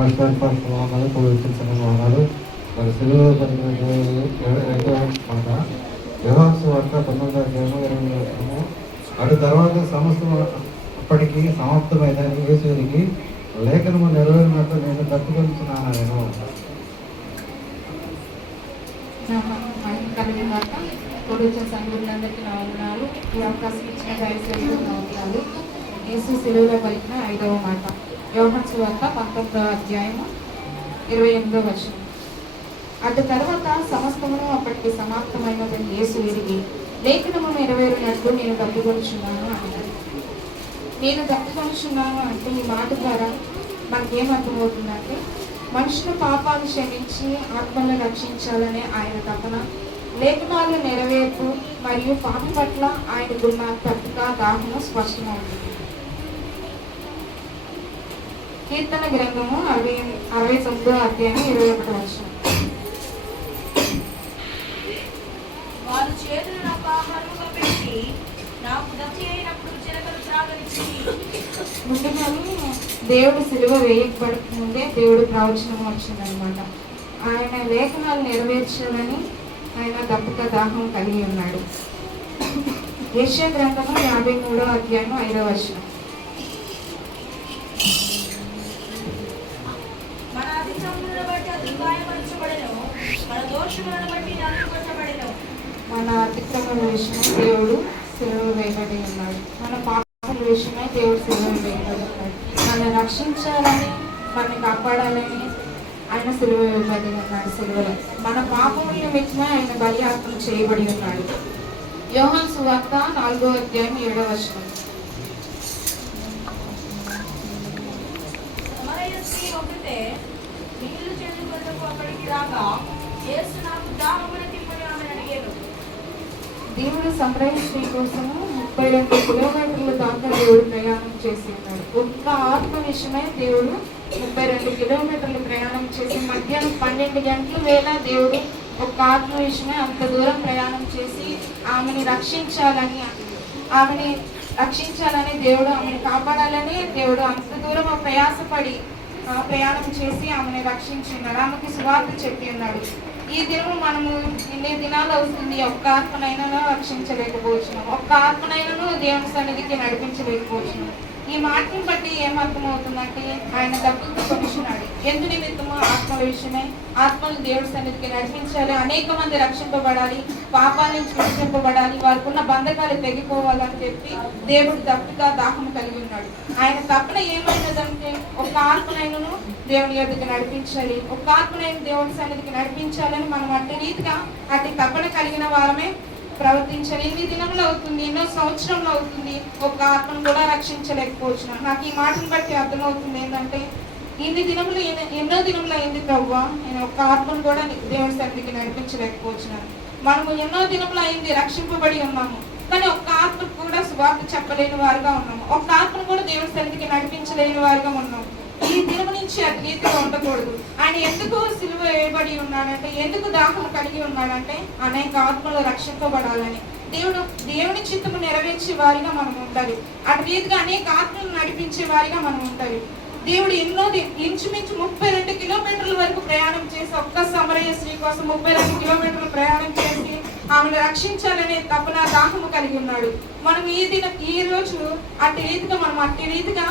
వాహనాలు పూజించిన వాహనాలు మరి సెలవులో పలికిన ఎంతో మాట వ్యవహార వార్త 19వ అధ్యాయము 20వ వచనము. అటు తర్వాత సమస్తం అప్పటికి సమాప్తమైన యేసునికి లేఖనము నెరవేరినట్లు నేను తప్పుకొంటున్నాను. నేను సంఘులందరికీ నా వందనాలు. ఈ అవకాశం ఇచ్చిన దయచేసి నా వందనాలు. యేసు సెలవులో పలికిన 5వ మాట యోహాను సువార్త 19వ అధ్యాయము 28వ వచనం. అటు తర్వాత సమస్తమును అప్పటికి సమాప్తమైనదని యేసు ఎరిగి లేఖనము నెరవేరినట్లు నేను తప్పుకొనుచున్నాను అన్నాడు. నేను తప్పుకొనుచున్నాను అంటే ఈ మాట ద్వారా మనకేమర్థమవుతుందంటే మనుషుల పాపాలు క్షమించి ఆత్మలను రక్షించాలనే ఆయన తపన, లేఖనాలు నెరవేర్పు మరియు పాపి పట్ల ఆయనకున్న తప్పుక దాహము స్పష్టమవుతుంది. కీర్తన గ్రంథము 69వ అధ్యాయం 21వ వచనం. వారు చేతులు నాకు ఆహారంగా పెట్టి నాకు దప్తి అయినప్పుడు చిలకలు త్రాగనిచ్చి. ముందుగానే దేవుడు సిలువ వేయబడక ముందే దేవుడు ప్రవచనం వచ్చిందనమాట. ఆయన లేఖనాలు నెరవేర్చాలని ఆయన దప్పుక దాహం కలిగి ఉన్నాడు. యెషయా గ్రంథము 53వ అధ్యాయం 5వ వచనం. మన అతిక్రమములను బట్టి అతడు గాయపరచబడెను, మన దోషములను బట్టి నలుగుబట్టబడెను. మన అతిక్రమణ విషయమై దేవుడు సిలువ వేయబడి ఉన్నాడు. మన పాపల విషయమై దేవుడు సిలువ వేయబడి ఉన్నాడు. మన రక్షించాలని, మన కాపాడాలని ఆయన సిలువ వేయబడి ఉన్నాడు. సిలువలో మన పాపముల నిమిత్తమై ఆయన బలియార్పణ చేయబడి ఉన్నాడు. యోహాను సువార్త 4వ అధ్యాయం 7వ వచనం. సమరయ స్త్రీ ఒకతే నీళ్లు చెందుకొనుటకు అక్కడికి రాగా యేసు నాకు దాహమును తిమ్మని ఆమెను అడిగాను. దేవుడు సమరయ స్త్రీ కోసము 32 కిలోమీటర్ల దాకా దేవుడు ప్రయాణం చేసి ఉన్నాడు. ఒక్క ఆత్మ విషయమై దేవుడు 32 కిలోమీటర్లు ప్రయాణం చేసి మధ్యాహ్నం 12 గంటల వేళ దేవుడు ఒక్క ఆత్మ విషయమై అంత దూరం ప్రయాణం చేసి ఆమెని రక్షించాలని దేవుడు ఆమెను కాపాడాలని దేవుడు అంత దూరం ప్రయాసపడి ప్రయాణం చేసి ఆమెను రక్షించున్నాడు. ఆమెకి సువార్త చెప్పి ఉన్నాడు. ఈ దినము మనము ఎన్ని దినాలు అవుతుంది ఒక్క ఆత్మనైనా రక్షించలేకపోతున్నాం, ఒక్క ఆత్మనైనాను దేవుని సన్నిధికి నడిపించలేకపోతున్నాం. ఈ మాటను బట్టి ఏమర్థమవుతుందంటే ఆయన డబ్బులతో కొనిచున్నాడు. ఎందు నిమిత్తము ఆత్మల విషయమై ఆత్మలు దేవుడి సన్నిధికి నడిపించాలి, అనేక మంది రక్షింపబడాలి, పాపాల నుంచి రక్షింపబడాలి, వారికి ఉన్న బంధకాలు తెగిపోవాలని చెప్పి దేవుడు తప్పుగా దాహం కలిగి ఉన్నాడు. ఆయన తప్పన ఏమైనదంటే ఒక ఆత్మనైనను దేవుని యొద్దకు నడిపించాలి, ఒక ఆత్మనైన దేవుని సన్నిధికి నడిపించాలని మనం అట్టి తప్పన కలిగిన వారమే ప్రవర్తించాలి. ఎన్ని దినములు అవుతుంది, ఎన్నో సంవత్సరంలో అవుతుంది ఒక ఆత్మను కూడా రక్షించలేకపోతున్నాం. నాకు ఈ మాటను బట్టి అర్థమవుతుంది ఏంటంటే ఎన్నో దినములు అయింది ప్రభువా, నేను ఒక్క ఆత్మను కూడా దేవుని సన్నిధికి నడిపించలేకపోతున్నాను. మనము ఎన్నో దినములు అయింది రక్షింపబడి ఉన్నాము, కానీ ఒక్క ఆత్మకు కూడా సువార్త చెప్పలేని వారుగా ఉన్నాము, ఒక్క ఆత్మను కూడా దేవుని సన్నిధికి నడిపించలేని వారుగా ఉన్నాము. ఈ దినము నుంచి అతి రీతిగా ఉండకూడదు. ఆయన ఎందుకు సిలువ వేయబడి ఉన్నాడంటే, ఎందుకు దాహం కలిగి ఉన్నాడంటే అనేక ఆత్మలు రక్షింపబడాలని, దేవుని చిత్తము నెరవేర్చే వారిగా మనం ఉండాలి. అటు రీతిగా అనేక ఆత్మలను నడిపించే వారిగా మనం ఉండాలి. దేవుడు ఇంచుమించు 32 కిలోమీటర్ల వరకు ప్రయాణం చేసి ఒక్క సమరయ స్త్రీ కోసం 32 కిలోమీటర్లు ప్రయాణం చేసి ఆమెను రక్షించాలనే తపన దాహము కలిగి ఉన్నాడు. మనం ఈ రోజు అట్టి రీతిగా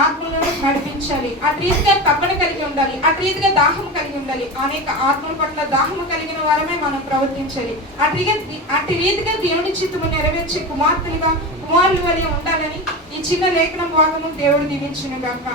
ఆత్మలను నడిపించాలి, అటు రీతిగా తపన కలిగి ఉండాలి, అటు రీతిగా దాహం కలిగి ఉండాలి. అనేక ఆత్మల పట్ల దాహము కలిగిన వారమే మనం ప్రవర్తించాలి. అటు రీతిగా దేవుని చిత్తము నెరవేర్చే కుమారుల వలె ఉండాలని ఈ చిన్న లేఖనం భాగము దేవుడు దీవించును గాక.